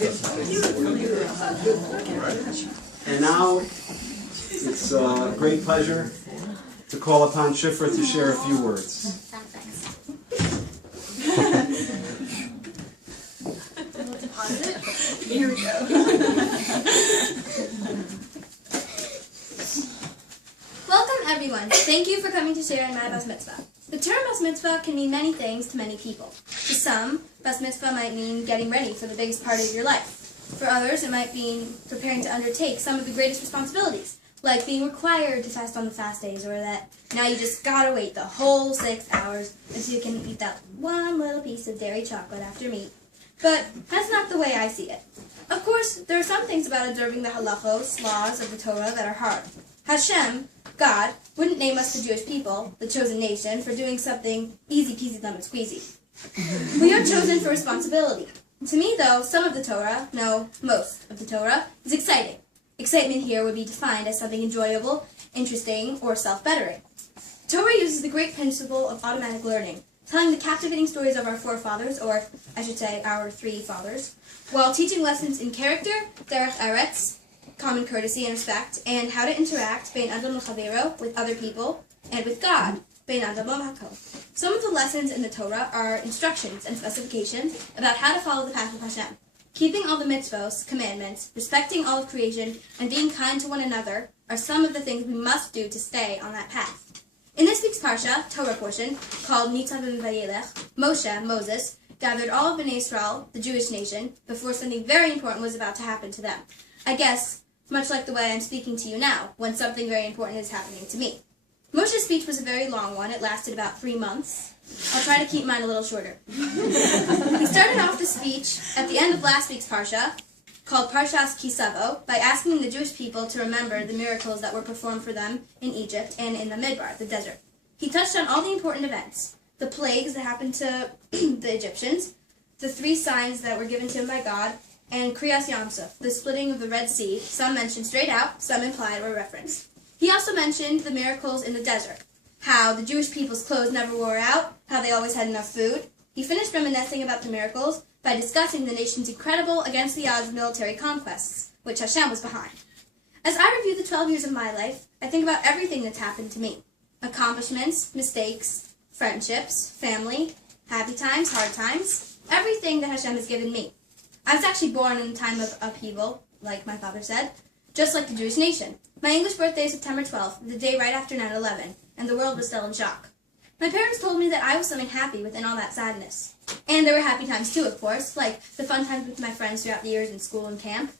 And now, it's a great pleasure to call upon Shifra to share a few words. Here we go. Welcome everyone. Thank you for coming to share in my Bas Mitzvah. The term Bas Mitzvah can mean many things to many people. To some, Bas Mitzvah might mean getting ready for the biggest part of your life. For others, it might mean preparing to undertake some of the greatest responsibilities, like being required to fast on the fast days, or that now you just gotta wait the whole 6 hours until you can eat that one little piece of dairy chocolate after meat. But that's not the way I see it. Of course, there are some things about observing the halachos, laws of the Torah, that are hard. Hashem, God, wouldn't name us the Jewish people, the chosen nation, for doing something easy peasy lemon squeezy. We are chosen for responsibility. To me, though, some of the Torah, no, most of the Torah, is exciting. Excitement here would be defined as something enjoyable, interesting, or self-bettering. Torah uses the great principle of automatic learning, telling the captivating stories of our forefathers, or I should say our 3 fathers, while teaching lessons in character, derech eretz, common courtesy and respect, and how to interact bein adam l'chavero, with other people, and with God, bein adam l'hakol. Some of the lessons in the Torah are instructions and specifications about how to follow the path of Hashem. Keeping all the mitzvos, commandments, respecting all of creation, and being kind to one another are some of the things we must do to stay on that path. In this week's Parsha, Torah portion, called Nitzavim Vayelech, Moshe, Moses, gathered all of Bnei Israel, the Jewish nation, before something very important was about to happen to them. I guess, much like the way I'm speaking to you now, when something very important is happening to me. Moshe's speech was a very long one. It lasted about 3 months. I'll try to keep mine a little shorter. He started off the speech at the end of last week's Parsha, called Parshas Kisavo, by asking the Jewish people to remember the miracles that were performed for them in Egypt and in the Midbar, the desert. He touched on all the important events, the plagues that happened to the Egyptians, the 3 signs that were given to him by God, and Kriyas Yamsuf, the splitting of the Red Sea, some mentioned straight out, some implied or referenced. He also mentioned the miracles in the desert, how the Jewish people's clothes never wore out, how they always had enough food. He finished reminiscing about the miracles by discussing the nation's incredible against-the-odds military conquests, which Hashem was behind. As I review the 12 years of my life, I think about everything that's happened to me. Accomplishments, mistakes, friendships, family, happy times, hard times, everything that Hashem has given me. I was actually born in a time of upheaval, like my father said, just like the Jewish nation. My English birthday is September 12th, the day right after 9/11, and the world was still in shock. My parents told me that I was something happy within all that sadness. And there were happy times too, of course, like the fun times with my friends throughout the years in school and camp,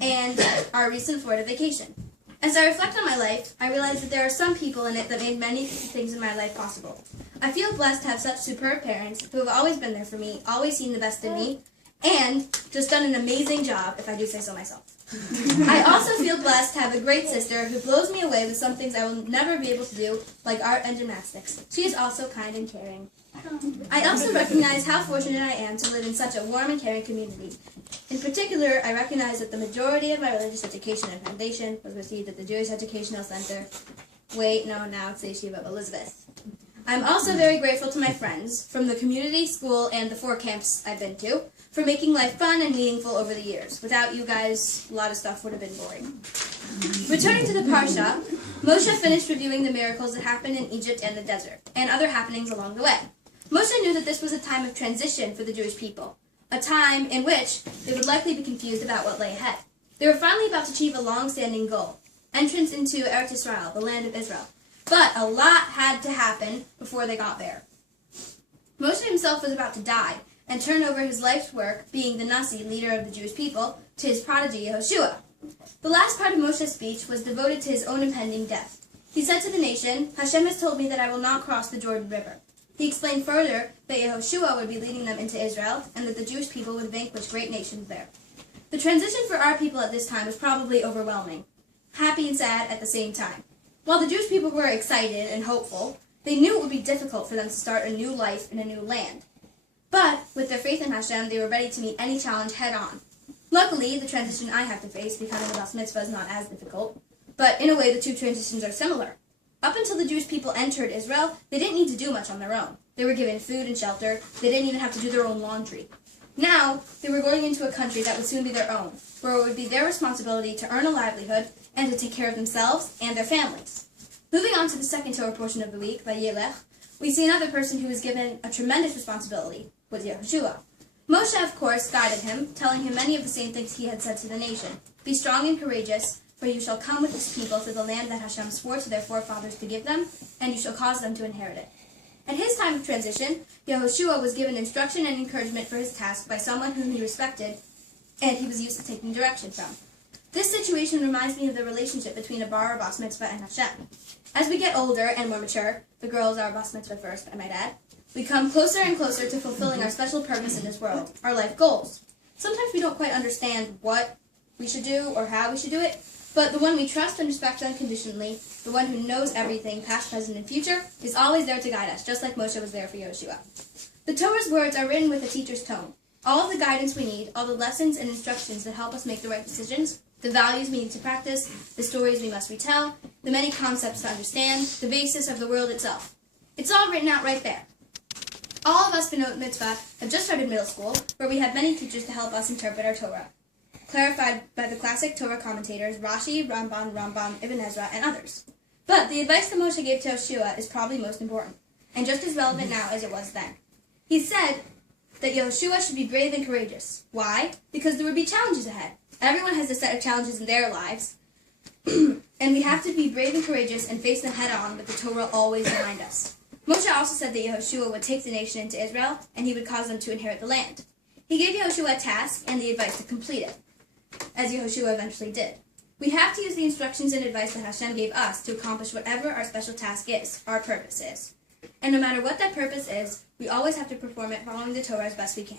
and our recent Florida vacation. As I reflect on my life, I realize that there are some people in it that made many things in my life possible. I feel blessed to have such superb parents who have always been there for me, always seen the best in me, and just done an amazing job, if I do say so myself. I also feel blessed to have a great sister who blows me away with some things I will never be able to do, like art and gymnastics. She is also kind and caring. I also recognize how fortunate I am to live in such a warm and caring community. In particular, I recognize that the majority of my religious education and foundation was received at the Jewish Educational Center. Now it's the Yeshiva of Elizabeth. I'm also very grateful to my friends from the community, school, and the 4 camps I've been to for making life fun and meaningful over the years. Without you guys, a lot of stuff would have been boring. Returning to the Parsha, Moshe finished reviewing the miracles that happened in Egypt and the desert, and other happenings along the way. Moshe knew that this was a time of transition for the Jewish people, a time in which they would likely be confused about what lay ahead. They were finally about to achieve a long-standing goal, entrance into Eretz Israel, the land of Israel. But a lot had to happen before they got there. Moshe himself was about to die and turn over his life's work, being the Nasi, leader of the Jewish people, to his prodigy Yehoshua. The last part of Moshe's speech was devoted to his own impending death. He said to the nation, "Hashem has told me that I will not cross the Jordan River." He explained further that Yehoshua would be leading them into Israel and that the Jewish people would vanquish great nations there. The transition for our people at this time was probably overwhelming, happy and sad at the same time. While the Jewish people were excited and hopeful, they knew it would be difficult for them to start a new life in a new land. But with their faith in Hashem, they were ready to meet any challenge head-on. Luckily, the transition I have to face, becoming a Bas Mitzvah, is not as difficult. But in a way, the 2 transitions are similar. Up until the Jewish people entered Israel, they didn't need to do much on their own. They were given food and shelter. They didn't even have to do their own laundry. Now, they were going into a country that would soon be their own, where it would be their responsibility to earn a livelihood and to take care of themselves and their families. Moving on to the second Torah portion of the week, Vayelech, we see another person who was given a tremendous responsibility, was Yehoshua. Moshe, of course, guided him, telling him many of the same things he had said to the nation. Be strong and courageous, for you shall come with this people to the land that Hashem swore to their forefathers to give them, and you shall cause them to inherit it. At his time of transition, Yehoshua was given instruction and encouragement for his task by someone whom he respected and he was used to taking direction from. This situation reminds me of the relationship between a bar or bas mitzvah and Hashem. As we get older and more mature, the girls are bas mitzvah first, I might add, we come closer and closer to fulfilling our special purpose in this world, our life goals. Sometimes we don't quite understand what we should do or how we should do it, but the one we trust and respect unconditionally, the one who knows everything, past, present, and future, is always there to guide us, just like Moshe was there for Yehoshua. The Torah's words are written with a teacher's tone. All of the guidance we need, all the lessons and instructions that help us make the right decisions, the values we need to practice, the stories we must retell, the many concepts to understand, the basis of the world itself. It's all written out right there. All of us B'not Mitzvah have just started middle school, where we have many teachers to help us interpret our Torah, clarified by the classic Torah commentators Rashi, Rambam, Ibn Ezra, and others. But the advice that Moshe gave to Yehoshua is probably most important, and just as relevant now as it was then. He said that Yehoshua should be brave and courageous. Why? Because there would be challenges ahead. Everyone has a set of challenges in their lives, and we have to be brave and courageous and face them head on with the Torah always behind us. Moshe also said that Yehoshua would take the nation into Israel, and he would cause them to inherit the land. He gave Yehoshua a task and the advice to complete it, as Yehoshua eventually did. We have to use the instructions and advice that Hashem gave us to accomplish whatever our special task is, our purpose is. And no matter what that purpose is, we always have to perform it following the Torah as best we can.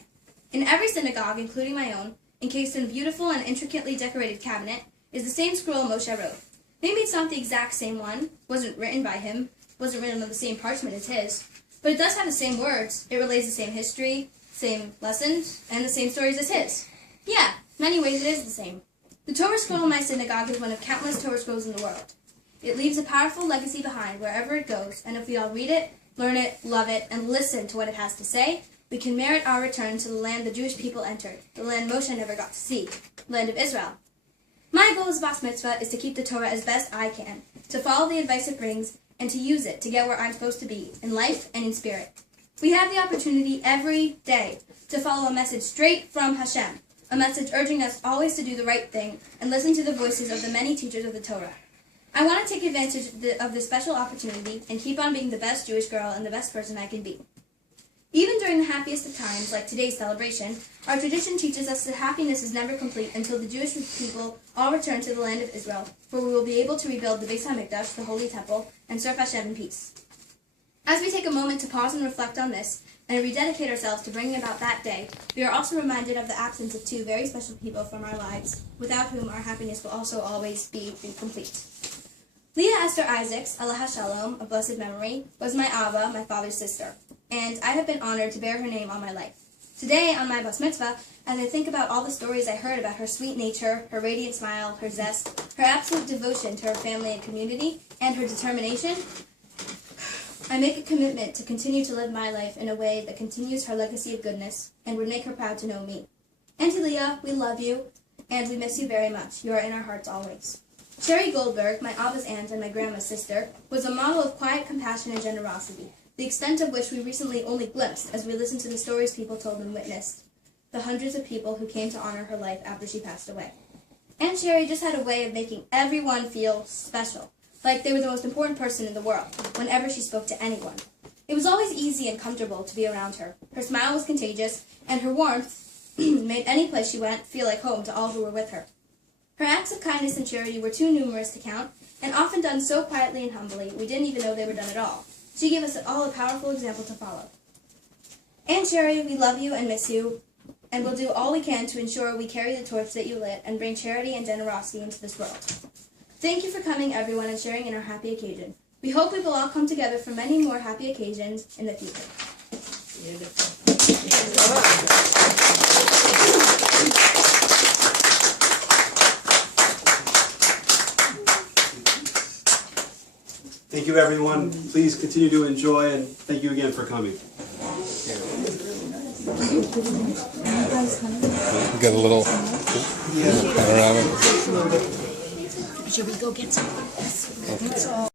In every synagogue, including my own, encased in a beautiful and intricately decorated cabinet, is the same scroll Moshe wrote. Maybe it's not the exact same one, wasn't written by him, wasn't written on the same parchment as his, but it does have the same words. It relays the same history, same lessons, and the same stories as his. Yeah, in many ways it is the same. The Torah scroll in my synagogue is one of countless Torah scrolls in the world. It leaves a powerful legacy behind wherever it goes, and if we all read it, learn it, love it, and listen to what it has to say, we can merit our return to the land the Jewish people entered, the land Moshe never got to see, the land of Israel. My goal as bas mitzvah is to keep the Torah as best I can, to follow the advice it brings, and to use it to get where I'm supposed to be, in life and in spirit. We have the opportunity every day to follow a message straight from Hashem, a message urging us always to do the right thing and listen to the voices of the many teachers of the Torah. I want to take advantage of this special opportunity and keep on being the best Jewish girl and the best person I can be. Even during the happiest of times, like today's celebration, our tradition teaches us that happiness is never complete until the Jewish people all return to the land of Israel, where we will be able to rebuild the Beis HaMikdash, the Holy Temple, and serve Hashem in peace. As we take a moment to pause and reflect on this, and rededicate ourselves to bringing about that day, we are also reminded of the absence of two very special people from our lives, without whom our happiness will also always be incomplete. Leah Esther Isaacs, Allah Shalom, of blessed memory, was my Ava, my father's sister, and I have been honored to bear her name all my life. Today, on my bas mitzvah, as I think about all the stories I heard about her sweet nature, her radiant smile, her zest, her absolute devotion to her family and community, and her determination, I make a commitment to continue to live my life in a way that continues her legacy of goodness and would make her proud to know me. Auntie Leah, we love you, and we miss you very much. You are in our hearts always. Sherry Goldberg, my Abba's aunt and my grandma's sister, was a model of quiet compassion and generosity, the extent of which we recently only glimpsed as we listened to the stories people told and witnessed, the hundreds of people who came to honor her life after she passed away. Aunt Sherry just had a way of making everyone feel special, like they were the most important person in the world, whenever she spoke to anyone. It was always easy and comfortable to be around her. Her smile was contagious, and her warmth made any place she went feel like home to all who were with her. Her acts of kindness and charity were too numerous to count, and often done so quietly and humbly we didn't even know they were done at all. She gave us all a powerful example to follow. Aunt Sherry, we love you and miss you, and will do all we can to ensure we carry the torch that you lit and bring charity and generosity into this world. Thank you for coming, everyone, and sharing in our happy occasion. We hope we will all come together for many more happy occasions in the future. Thank you, everyone. Please continue to enjoy, and thank you again for coming. Get a little panorama. Should we go get some?